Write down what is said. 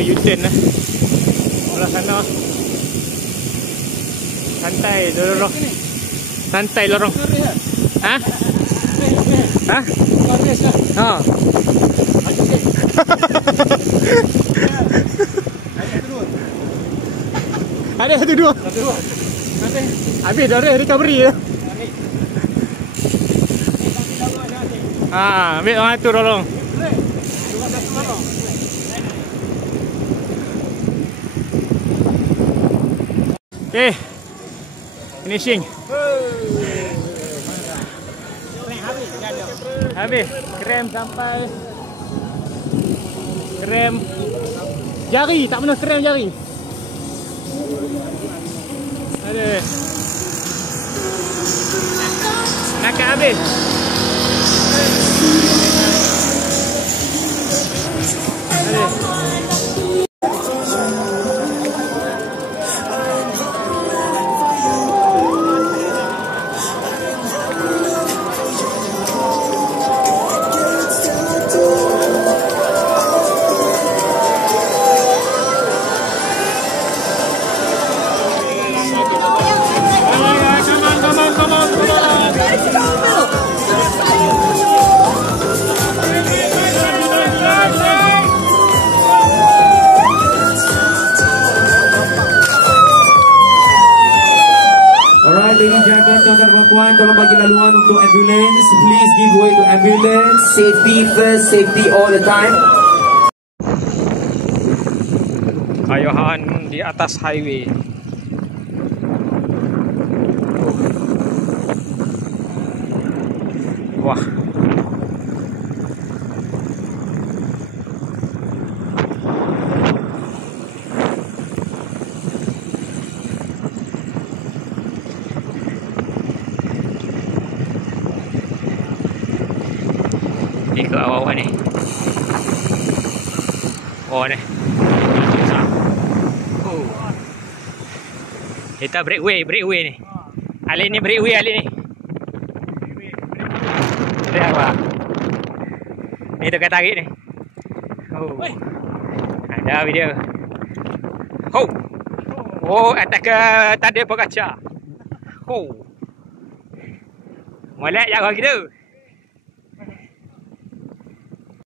kena U-turn lah. Belah sana. Santai lorong. Santai lorong. Ha? Ha? Ha. Ada satu dua. Habis dah recovery je. Ambil orang tu tolong. Okay, finishing. Habis. Krem sampai krem jari, tak penuh krem jari. Ada. Nakak habis. Ada. Ladies and gentlemen, tuan-tuan dan puan, tolong bagi laluan untuk ambulance. Please give way to ambulance. Safety first, safety all the time. Ayuhan di atas highway. Wah. Ni ke awal-awal ni. Oh ni. Oh. Kita breakway ni. Alik ni breakway alik ni. Ada apa? Ni tukar tarik ni. Oh. Ada video. Oh. Oh, atas ke tanda berkaca. Oh. Molek jaga kita.